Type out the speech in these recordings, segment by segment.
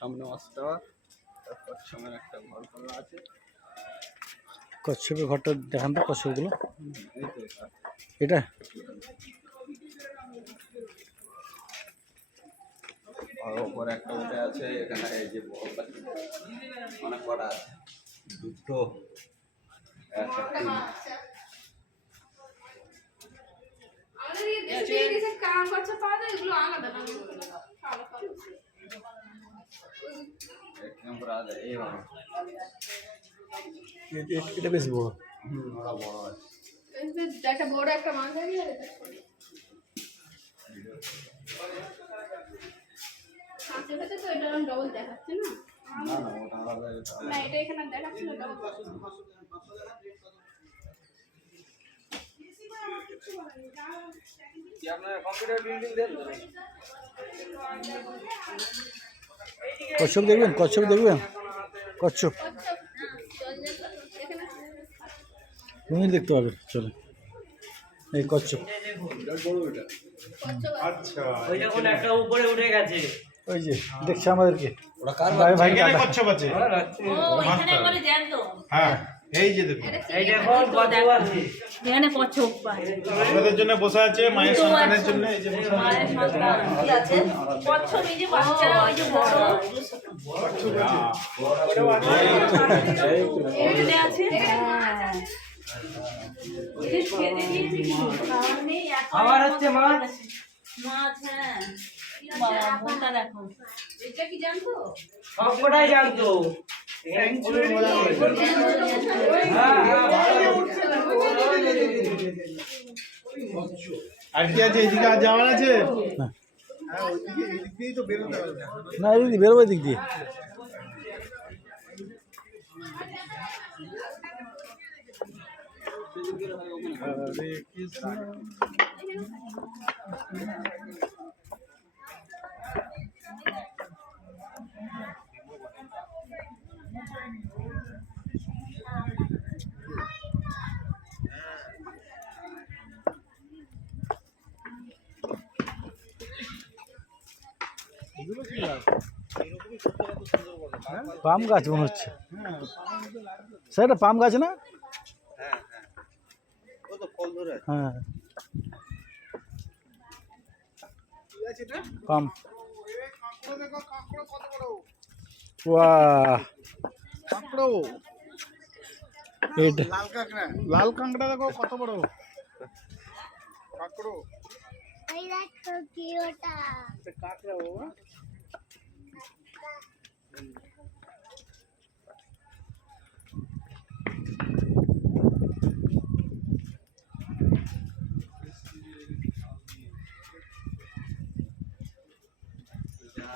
সামনে মাছটা কচ্ছপের একটা ঘর করা আছে। কচ্ছপের ঘরটা দেখান তো, কচ্ছপগুলো এই তো এটা আর ওপরে একটা উঠে আছে। এখানে এই যে বড় পাখি অনেক কটা আছে, দুটো একটা এক নম্বর আছে। এই এটা বেশ বড়। ওরা বড় আছে। একটা বড় একটা মাছ আছে। তো এটা ডবল দেখাচ্ছে না? না না, ওটা আলাদা, এটা না, এটা এখানে দেখাচ্ছে না ডবল। কি আপনার কম্পিউটার বিল্ডিং দেন? কচ্ছপ দেখবেন, কচ্ছপ দেখবেন, কচ্ছপ কুমির দেখতে পাবেন। চলে এই কচ্ছপ, আচ্ছা ওইটা কোন একটা উপরে উঠে গেছে। ওই যে দেখছে আমাদেরকে। ওরা কার ভাই এখানে কচ্ছপ আছে। ও এখানে বলে জ্যান্ত। হ্যাঁ এই যে দেখুন এই দেখুন কত আছে। এখানে কচ্ছপ পায়। আপনাদের জন্য বসে আছে, মায়ের সন্তানের জন্য এই যে বসে আছে। মায়ের সন্তান কি আছে? কচ্ছপ এই যে বাচ্চা, ওই যে বড় এখানে আছে। হ্যাঁ এই খেতে দিয়েছি খাওয়া নেই এখন। আবার হচ্ছে মাছ। মাছ, হ্যাঁ বাবা মোটা দেখো। এটা কি জানতো? সবকটাই জানতো। এখানে কোনো মজা নেই। হ্যাঁ হ্যাঁ ভালো উঠছে না। আর কি আছে এদিকে? আর যাওয়ার আছে? না না, এদিক দিয়ে বেরোবো, দিক দিয়ে। হরে কৃষ্ণ। পাম গাছ মনে হচ্ছে স্যার, এটা পাম গাছ না? হ্যাঁ পাম। বাহ, এটা লাল কাঁকড়া দেখো কত বড় কাঁকড়ো। কাঁকড়া বাবা।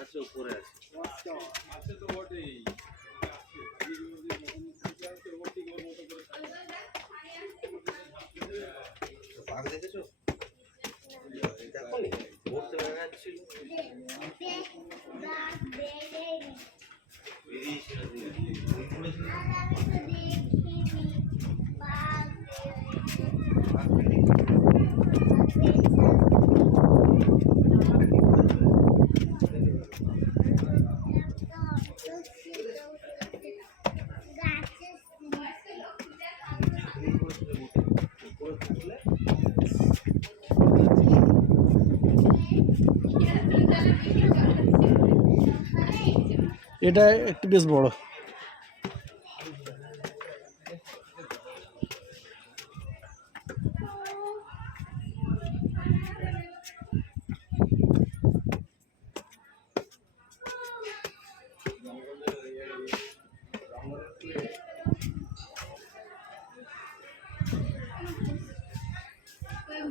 আছে উপরে আছে। আছে তো বটেই। পাক দেখেছো? দেখো নি ঘুরতে বেড়াচ্ছিল, বেরিয়েছিল এটা একটু বেশ বড়।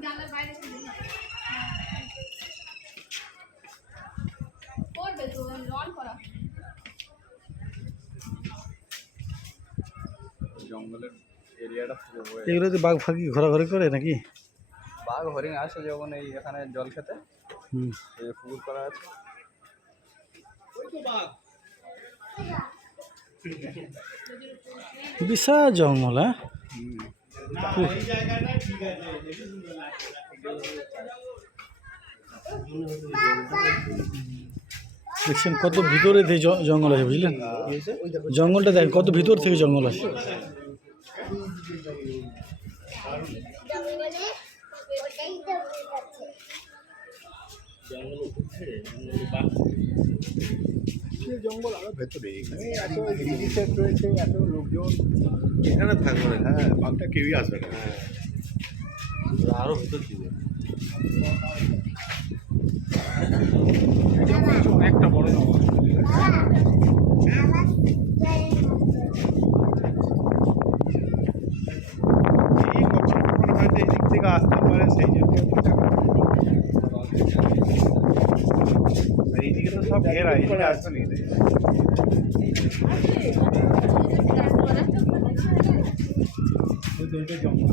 জানলার বাইরে করবে তো অন করা। জঙ্গলের এরিয়াটা পুরো এগুলোতে বাঘ ফাঁকি ঘোরাঘুরি করে নাকি? বাঘ হরিণ আসে যখন এই এখানে জল খেতে। এই পুকুর করা আছে। বিশাল জঙ্গল। হ্যাঁ এই জায়গাটা ঠিক আছে, দেখি সুন্দর লাগছে। দেখছেন কত ভিতরে থেকে জঙ্গল আছে, বুঝলেন? জঙ্গলটা দেখেন কত ভিতর থেকে জঙ্গল আছে। জঙ্গল আরো ভেতরে, এখানে এত রিসেট রয়েছে, এত লোকজন এখানে থাকবে না। হ্যাঁ, বাঘটা কেউই আসবে না। আরো ভেতর দিকে একটা বড় জঙ্গল। এই কখন হয়তো এদিক থেকে আসতে পারে, সেই জন্য এইদিকে তো সব ঘেরা, এইদিকে আসবে নাকি? দুইটা জঙ্গল।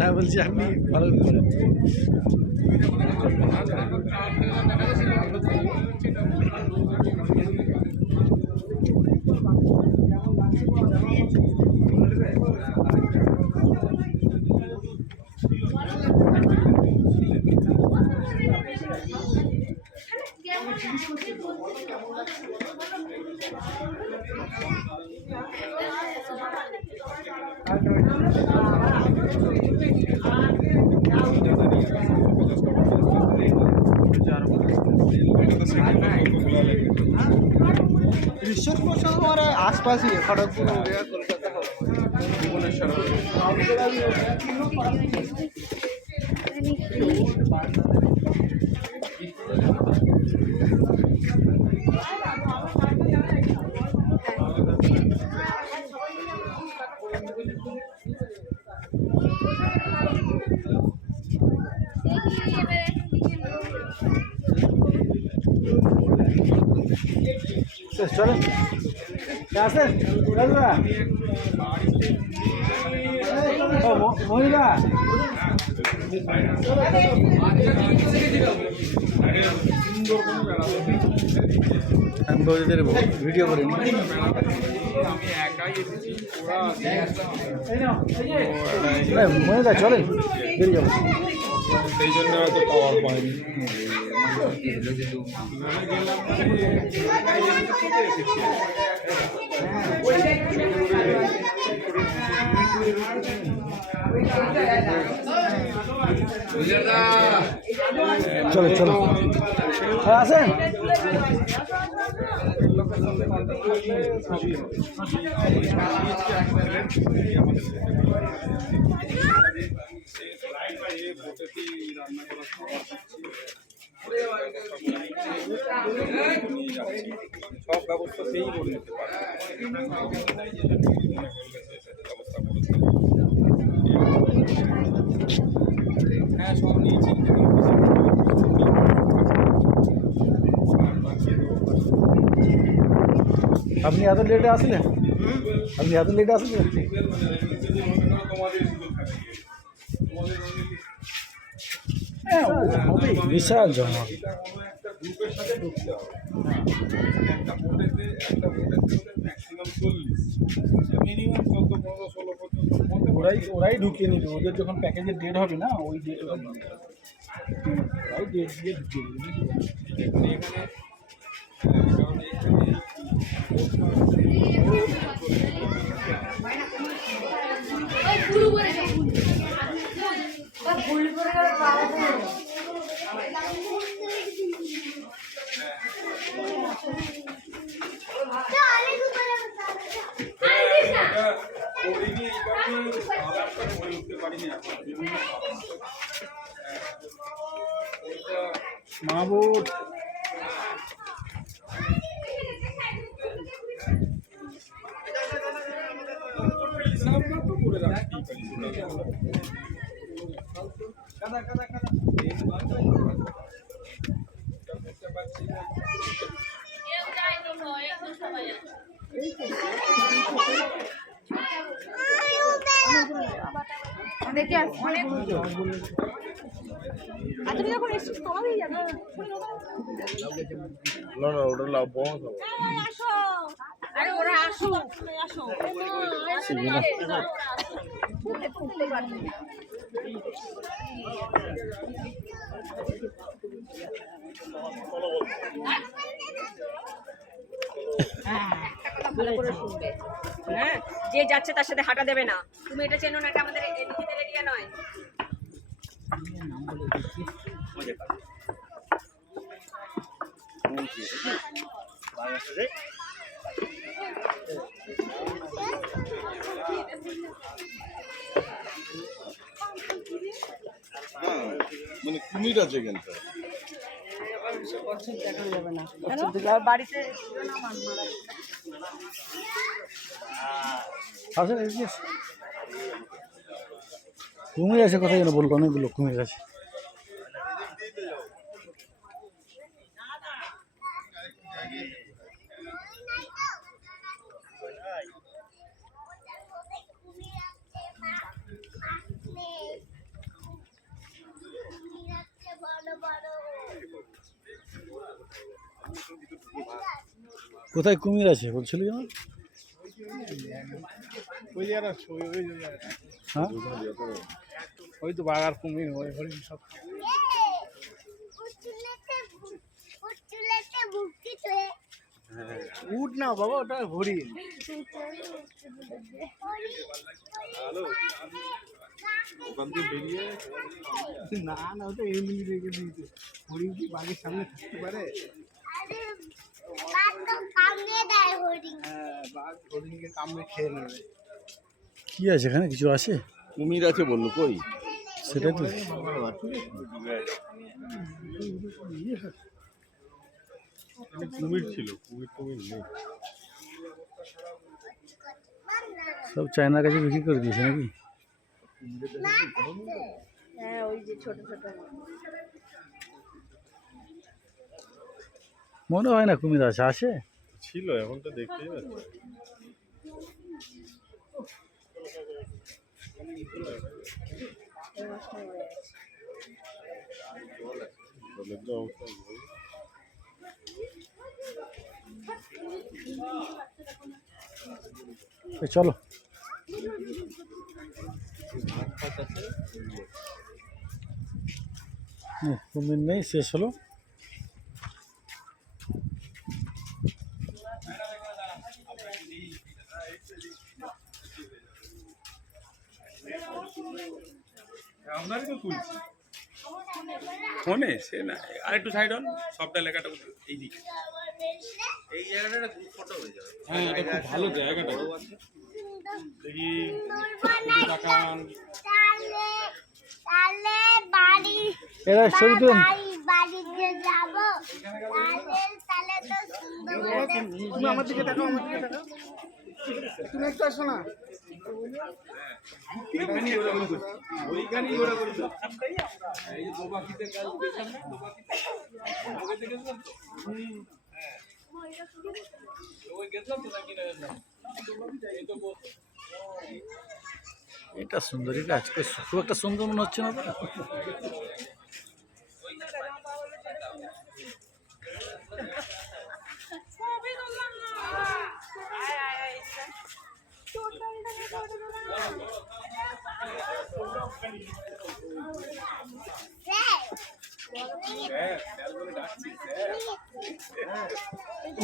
না বলছি আপনি ভালো করেন। आसपास ही है, खड़गपुर हो गया, कोलकाता हो गया, भुवनेश्वर हो চলেন আসেন মহিলা আমি বৌদিদের ভিডিও করি। মহিলা চলেন বেরিয়ে যাবো, সেই জন্য হয়তো পাওয়ার পায়নি। চলো চলো আসেন। সব ব্যবস্থা সেই করে নিতে পারে। হ্যাঁ, সব নিয়েছি। আপনি এত লেটে আসলেন? আপনি এত লেটে আসলেন? বিশাল জমা। গ্রুপের সাথে ঢুকতে হবে। একটা বোটেতে ম্যাক্সিমাম 40, মিনিমাম 14, 15, 16 পর্যন্ত ওরাই ঢুকিয়ে নিল। ওদের যখন প্যাকেজের ডেট হবে না, ওই ডেট ওরাই ডেট দিয়ে ঢুকিয়ে দিল। এখানে মাহবুব কেউ যায়নি গো, একটু সবাই আছে। দেখে আসছি অনেক আর তুমি যখন এসেছো তোমাকেই যাবে না না ওটা লাভ বড় আসো আরে ওরা আসো তুমি আসো ভালো করে শুনবে হ্যাঁ যে যাচ্ছে তার সাথে হাঁটা দেবে না তুমি এটা চেনো না এটা আমাদের নিজেদের এরিয়া নয় মানে কুমির আছে এখানটা বাড়িতে আসেন এদিকে আসেন। কুমির আছে কোথায় যেন বললো অনেকগুলো কুমির আছে কোথায় কুমির আছে বলছিল যেন ওই জায়গাটা ওই ওই জায়গাটা হ্যাঁ ওই তো বাঘার কুমির ওই হরিণ সব উঠ না বাবা ওটা হরিণ ওখান থেকে বেরিয়ে না না ওটা এমনি রেখে দিয়েছে হরিণ কি বাঘের সামনে থাকতে পারে হ্যাঁ বাঘ হরিণকে কামড়ে খেয়ে নেবে কি আছে এখানে কিছু আছে কুমির আছে বললো কই সেটা তো কুমির ছিল কুমির কুমির নেই সব চায়নার কাছে বিক্রি করে দিয়েছে নাকি হ্যাঁ ওই যে ছোট ছোট মনে হয় না কুমির আছে আসে ছিল এখন তো দেখতেই পাচ্ছি জলের তো অবস্থা ভালো। চলো কুমির নেই শেষ হলো আপনারই তো তুলছি ফোনে সে না আরেকটু সাইড অন সবটা লেখাটা এইদিকে এই জায়গাটা একটা গ্রুপ ফটো হয়ে যাবে হ্যাঁ এটা খুব ভালো জায়গাটা দেখি তাকান এরা ছবি তুলেন তুমি আমার দিকে দেখো আমার দিকে দেখো তুমি একটু আসো না ওইখানেই ওরা করছে ওইখানেই ওরা করছে এই যে দোবাকিতে কাল দেখলাম না দোবাকিতে ওই দেখেছিলাম তো হ্যাঁ ওই গেছিলাম তো নাকি না এই তো বলতো এটা সুন্দরী আজকে খুব একটা সুন্দর মনে হচ্ছে না তো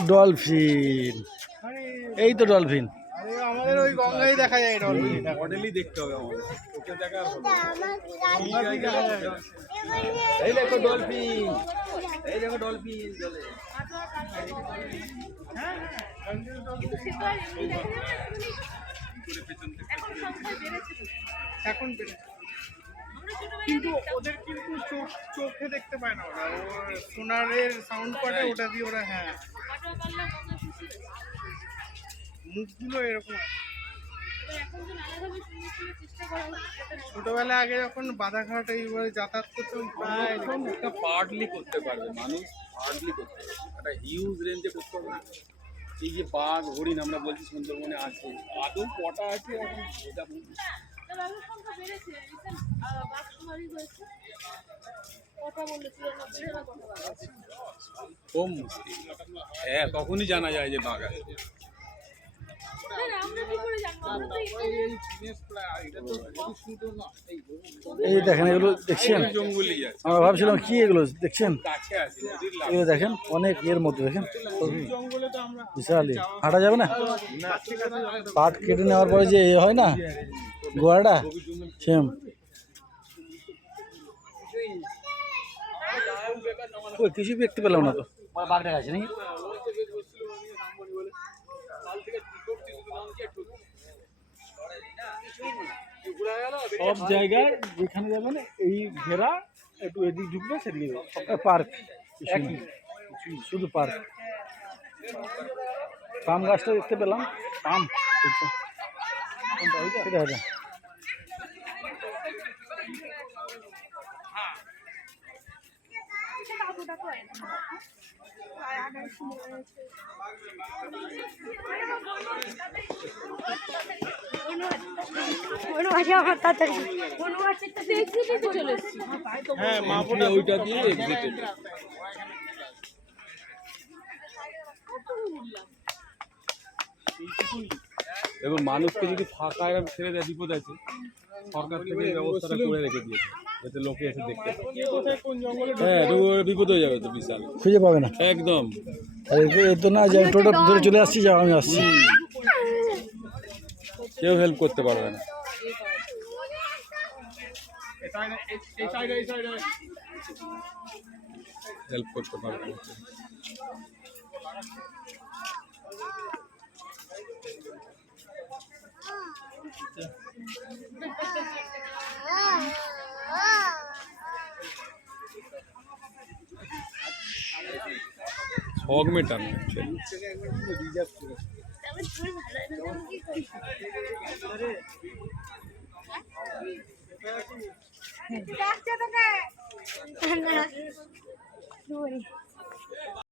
ডলফিন এই তো ডলফিন আরে আমাদের ওই গঙ্গায় দেখা যায় এটা মডেলই দেখতে হবে আমাদের ওকে দেখা আর হবে এই দেখো ডলফিন এই দেখো ডলফিন চলে করে পেছন থেকে এখন সংখ্যায় বেড়েছে তো। এখন বেড়েছে। আমরা ছোটবেলায় কিন্তু দেখতাম। ওদের কিন্তু চোখে দেখতে পায় না ওরা, ও সোনারের সাউন্ড পাঠে ওটা দিয়ে ওরা, হ্যাঁ কাটোয়া পারলাম আমরা খুশি হয়েছি। মুখগুলো এরকম আছে। এবার এখন তো নানাভাবে শুনে শুনে চেষ্টা করা হচ্ছে যাতে না- ছোটবেলা আগে যখন বাধাঘাট এইভাবে যাতায়াত করতাম প্রায় একটা পার্টলি করতে পারবে মানুষ, পার্টলি করতে পারবে, একটা হিউজ রেঞ্জে করতে হবে না। এই যে বাঘ হরিণ আমরা বলছি সুন্দরবনে আছে, আদৌ কটা আছে এখন এটা বলতে তা বাঘের সংখ্যা বেড়েছে রিসেন্ট বাঘ শুমারি হয়েছে কথা বললো 94 না কত বাঘ আছে খুব মুশকিল। হ্যাঁ তখনই জানা যায় যে বাঘ আছে। না, না, আমরা কি করে জানবো আমরা তো এই দেখেন এগুলো দেখছেন, জঙ্গলি আছে, আমরা ভাবছিলাম কি এগুলো দেখছেন, কাছে আছে নদীর লাভ। এগুলো দেখেন অনেক এর মধ্যে দেখেন বিশালই, হাঁটা যাবে না? পাট কেটে নেওয়ার পরে যে এ হয় না গোয়াটা, সেম। কই কিছু দেখতে পেলাম না তো, বাঘটা আছে নাকি? সব জায়গায় যেখানে যাবেন এই ঘেরা, একটু এদিক ঢুকবে সেদিকে সবটা পার্ক, শুধু পার্ক। পাম গাছটা দেখতে পেলাম, পাম সেটা হবে। হ্যাঁ মা ওইটা দিয়ে এক্সিটেড। দেখুন মানুষকে যদি ফাঁকা এরকম ছেড়ে দেয় বিপদ আছে, সরকার থেকে এই ব্যবস্থাটা করে রেখে দিয়েছে যাতে লোকে এসে দেখতে পায়। হ্যাঁ তো বিপদ হয়ে যাবে তো বিশাল, খুঁজে পাবে না একদম। আর এ তো না যে আমি টোটো ধরে চলে আসছি, যাও আমি আসছি। কেউ হেল্প করতে পারবে না। হেল্প করতে পারবে না। শখ মেটানো ডাকছে তোকে